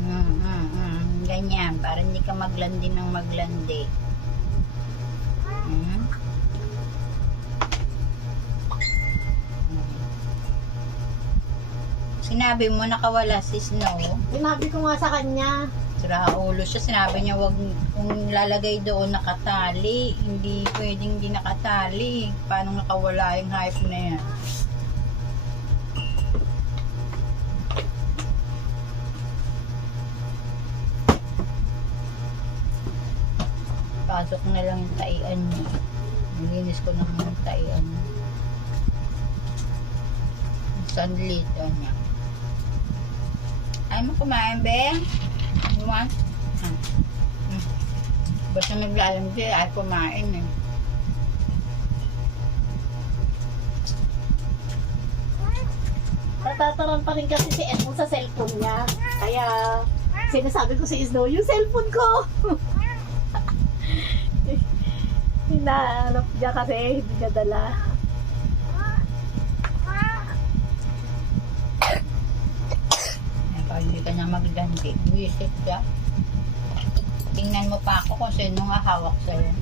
Mm, mm, mm. Ganyan, para hindi ka maglandi ng maglandi. Mm. Sinabi mo nakawala si Snow. Sinabi ko nga sa kanya. Sira ulo siya. Sinabi niya wag kung lalagay doon nakatali. Hindi pwedeng hindi nakatali. Paano nakawala yung hype na yan? Pasok na lang yung taian niya. Nilinis ko naman yung taian niya. Sandlito niya. Ay mo kumain, be? Want? Ah. Hmm. Basta naglalandi, ay kumain eh. Natataran pa rin kasi si Edmond sa cellphone niya. Kaya, sinasabi ko si Isno, yung cellphone ko! Hinahanap niya kasi, hindi niya dala. Hindi ka na magdandi, visit ka. Tingnan mo pa ako kung sino nga hawak sa'yo.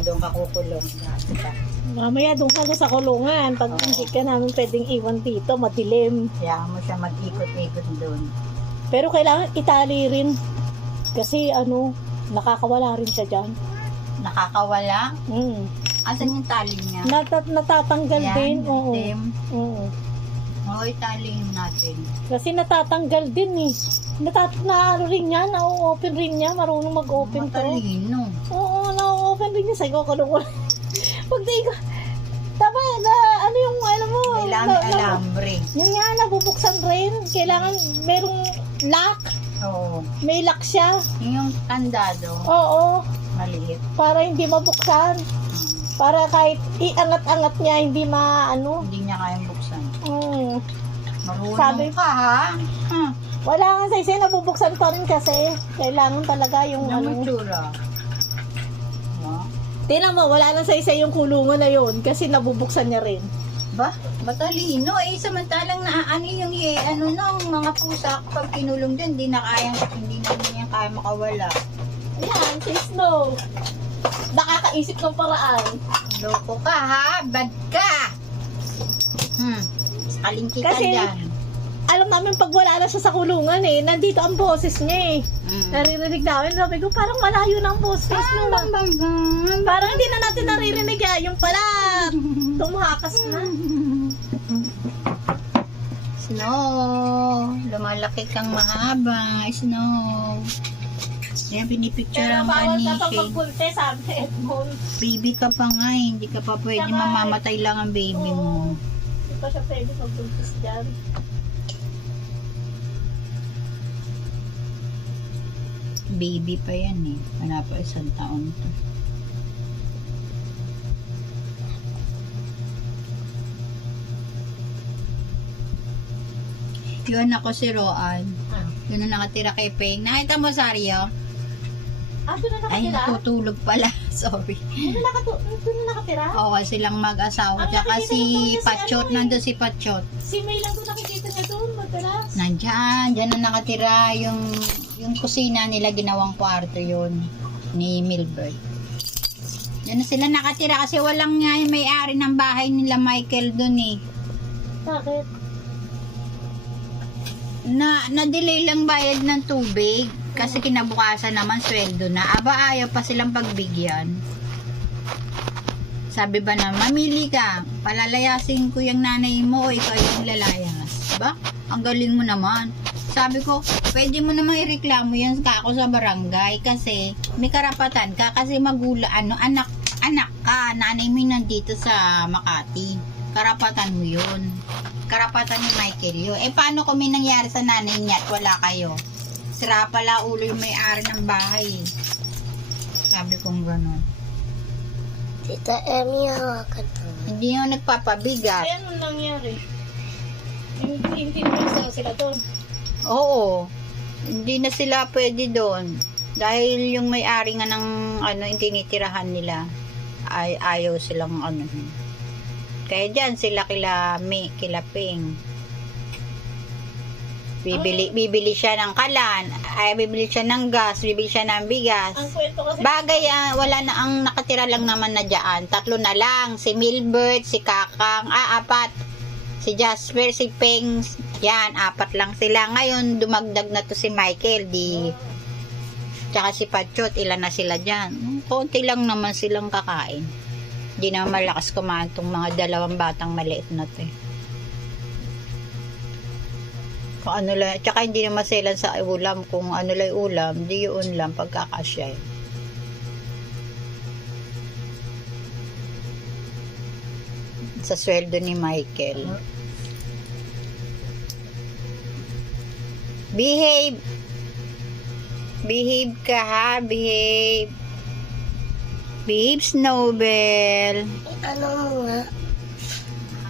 Doon ka kukulong. Dati ka. Mamaya doon ka na sa kulungan. Pag Oo. hindi ka namin pwedeng iwan dito, madilim. Kaya mo siya mag-ikot-ikot doon. Pero kailangan itali rin. Kasi ano, nakakawala rin siya dyan. Nakakawala. Mm. Asan yung tali niya? Nata- natatanggal Yan, din. Oo. itim. Oo. Oo, italiin natin. Kasi natatanggal din eh. Natat na ano rin niya, na-open rin niya, marunong mag-open to. Matalino. Oo, rin niya. Sabi ko, kulong Pag di ko, tama na, ano yung, ano mo, Kailangan na- na- alambre. yun nga, nabubuksan rin. Kailangan, merong lock. Oo. May lock siya. Yung kandado, Oo, maliit. para hindi mabuksan. Para kahit iangat-angat niya, hindi maano. Hindi niya kayang buksan. Mm. Marunong Sabi- ka ha? Hmm. Wala nga sa isa, nabubuksan pa rin kasi. Kailangan talaga yung Ano ano. No? Tingnan mo, wala lang sa isa yung kulungan na yun kasi nabubuksan niya rin. Ba? Matalino. Eh, samantalang na ano yung eh, ano nung mga pusa pag kinulong din, hindi na kayang, hindi na niya kaya makawala. Ayan, si Snow. Nakakaisip ng paraan. Loko ka ha? Bad ka! Hmm. Kalingki ka Kasi- dyan. Alam namin pag wala na siya sa kulungan eh, nandito ang boses niya eh. Hmm. Naririnig namin, sabi ko parang malayo na ang boses Ah, mo. bam, bam, bam. Parang hindi na natin naririnig ah, yung pala. Tumuhakas na. Snow. Lumalaki kang mahaba. Snow. Yan, pinipicture ang Edmond. Baby ka pa nga eh. Hindi ka pa pwede Saka- mamamatay lang ang baby mo. Hindi pa siya pwede magbuntis dyan. Baby pa yan eh. Wala pa isang taon to. Yun ako si Roan. Ah, Yun ang nakatira kay Peng. Nakita mo, Sario? ah doon na Ay, nakatira? natutulog pala. Sorry. Doon na, nakatu- doon na nakatira? Oo, silang mag-asawa. Ang Tsaka si doon si Pachot, ano eh. nandun si Pachot. Si May lang doon nakikita niya Nandyan, dyan na nakatira yung, yung kusina nila, ginawang kwarto yun ni Milbert. Diyan na sila nakatira kasi walang nga yung may-ari ng bahay nila Michael dun eh. Bakit? Na, na-delay lang bayad ng tubig kasi kinabukasan naman sweldo na. Aba, ayaw pa silang pagbigyan. Sabi ba na, mamili ka, palalayasin ko yung nanay mo o ikaw yung lalayas. Ba? Ang galing mo naman. Sabi ko, pwede mo namang ireklamo yan ka ako sa barangay kasi may karapatan ka kasi magula, ano, anak, anak ka, nanay mo yung nandito sa Makati. Karapatan mo yun. Karapatan ni Michael yun. Eh, paano kung may nangyari sa nanay niya at wala kayo? Sira pala ulo yung may-ari ng bahay. Sabi kong gano'n. Tita Emmy, hawakan mo. Hindi yung nagpapabigat. Kaya anong nangyari? Hindi, hindi naman sila doon. Oo. Hindi na sila pwede doon. Dahil yung may-ari nga ng ano, yung tinitirahan nila, ay ayaw silang ano. Kaya dyan sila kila May, kila Ping. Bibili, bibili siya ng kalan, ay bibili siya ng gas, bibili siya ng bigas. Ang kwento kasi, Bagay, ah, wala na, ang nakatira lang naman na dyan. Tatlo na lang. Si Milbert, si Kakang, ah, apat. Si Jasper, si Peng, yan, apat lang sila. Ngayon, dumagdag na to si Michael, di, tsaka si Patchot, ilan na sila dyan. Konti lang naman silang kakain. Di naman malakas kumain tong mga dalawang batang maliit na to eh. Kung ano lang, tsaka hindi naman sila sa ulam. Kung ano lang ulam, di yun lang pagkakasya eh. Sa sweldo ni Michael. Behave. Behave ka ha, behave. Behave, Snowbell. Ano mo nga?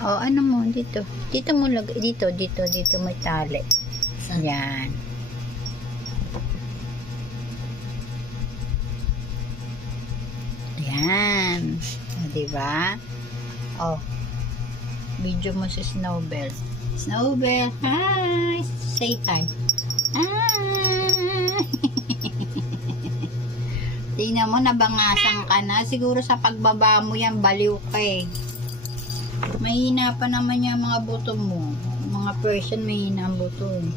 O, ano mo, dito. Dito mo lag, dito, dito, dito may tali. Yan. Yan. O, diba? O. Video mo si Snowbell. Snowbell, hi! Say hi. Hi! Tingnan mo, nabangasan ka na. Siguro sa pagbaba mo yan, baliw ka eh. Mahina pa naman yung mga buto mo. Mga person, mahina ang buto. eh.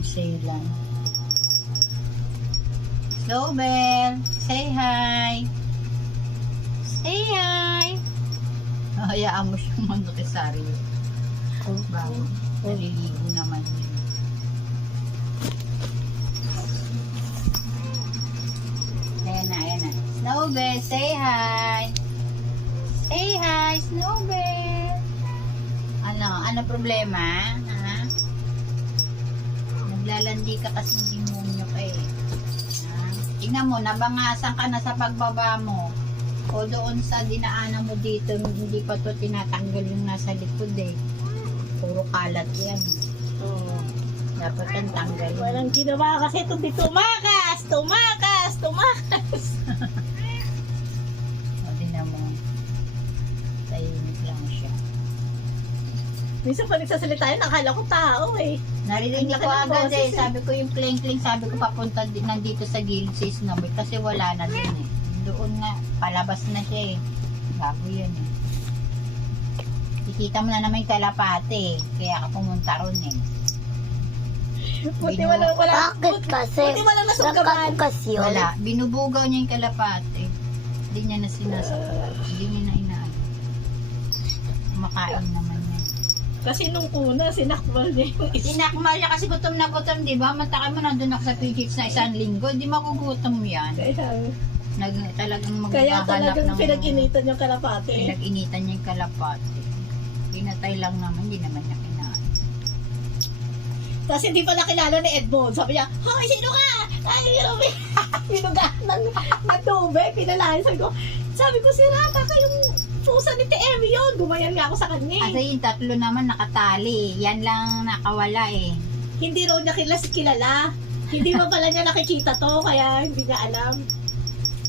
Kasi lang. Slowbell, say hi. Hayaan mo siyang mandukisaryo. Bago. Naliligo naman yun. Ayan na, ayan na. Snowbell, say hi. Say hi, Snowbell. Ano, ano problema? Ha? Naglalandi ka kasi demonyo ka eh. Ha? Tingnan mo, nabangasan ka na sa pagbaba mo. O doon sa dinaanan mo dito, hindi pa to tinatanggal yung nasa likod eh. Puro kalat yan. Oo. Dapat ang tanggal. walang ginawa kasi ito di tumakas, tumakas, tumakas. O, tingnan mo. Tahimik lang siya. Minsan pa nagsasalita yun, akala ko tao eh. Narinig ko agad eh. eh. Sabi ko yung kling-kling, sabi ko papunta din, nandito sa gilid si Snowball kasi wala na din eh. Doon nga, palabas na siya eh. Bago yan eh. Ikita mo na naman yung kalapate eh. Kaya ka pumunta ron eh. Buti wala, wala. Bakit kasi? Buti wala nasunggaban. Nakakasyon. Wala. Binubugaw niya yung kalapate. Hindi niya na sinasakot. Hindi niya na inaan. Kumakain naman niya. Kasi nung una, sinakmal niya yung isa. Sinakmal niya kasi gutom na gutom, di ba? Matakay mo nandun ako sa PGX na isang linggo. Di magugutom yan. Kaya, Nag, talagang kaya maghahanap talagang ng... pinag-initan yung kalapate. Pinag-initan niya yung kalapate. Pinatay lang naman, hindi naman niya kinain. Kasi hindi pa nakilala ni Edmond. Sabi niya, Hoy, sino ka? Ay, Ruby. Pinugaan ng, ng tubig. Pinalayan. Sabi ko, sabi ko, si Rata, kayong pusa ni TM yun. Gumayan nga ako sa kanya. eh. Kasi yung tatlo naman nakatali. Yan lang nakawala eh. Hindi raw niya kilala kilala. Hindi mo pala niya nakikita to, kaya hindi niya alam.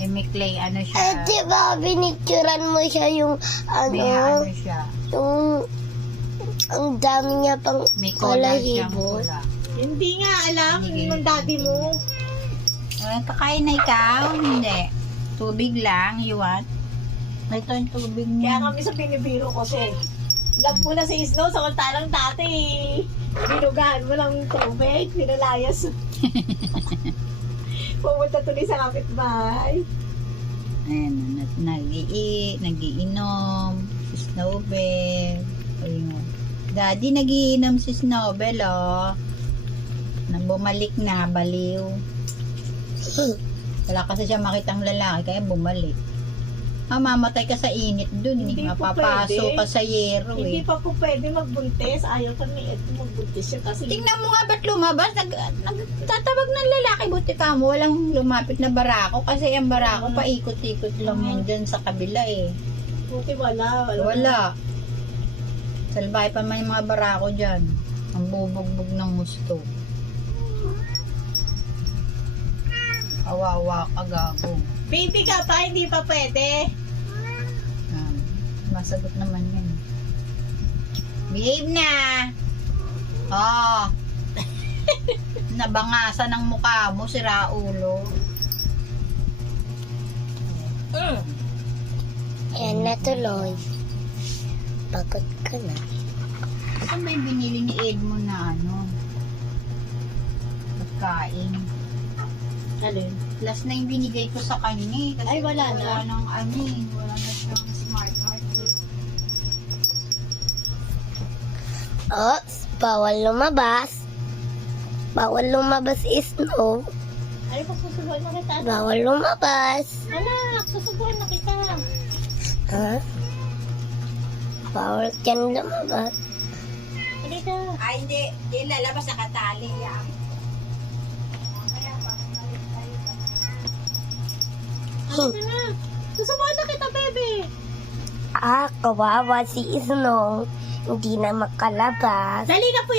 Eh, may clay, ano Eh, siya. di ba binicturan mo siya yung May ano, ano siya. yung ang dami niya pang cola. Hindi nga alam Hindi. ng daddy mo. Eh, kakain na ikaw? Hindi. Tubig lang, you want? Ito yung tubig Kaya niya. kami sa pinibiro ko siya. Love mo na si Snow, samantalang dati, binugahan mo ng tubig, pinalayas. Pumunta tuloy sa kapitbahay. Ayan, nag nag-ii, nagiinom, si Snowbell. Ayun. Daddy, nagiinom si Snowbell, oh. Nang bumalik na, baliw. Wala kasi siya makitang lalaki, kaya bumalik. Mamamatay ka sa init dun. eh. Hindi po Mapapaso pwede. ka sa yero Hindi eh. pa po pwede magbuntis. Ayaw pa ni Ed magbuntis siya kasi Tingnan mo nga ba't lumabas? Nag, nagtatabag ng lalaki. Buti ka mo. Walang lumapit na barako. Kasi ang barako paikot-ikot lang yan dyan sa kabila eh. buti wala. Wala. Wala. Salbahe pa yung mga barako dyan. Ang bubugbog ng gusto. Awawa ka gago. Baby ka pa, hindi pa pwede. Um, masagot naman yun. Behave na! Oh! Nabangasan ng mukha mo, si Raulo. Ayan na tuloy. Pagod ka na. Saan ba yung binili ni Edmo na ano? Pagkain. Alin? Last na yung binigay ko sa kanya eh. Kasi Ay, wala na. Wala nang ano eh. Wala na siyang smart heart. Oh, bawal lumabas. Bawal lumabas is no. Ay, pag susubuhan na kita. Bawal lumabas. Anak, susubuhan na kita. Ha? Bawal dyan lumabas. Halika. Ay, hindi. Hindi lalabas sa katali yan. Halika na. Susubuhan na kita, baby. Ah, kawawa si Isnong. Hindi na makalabas. Dali na po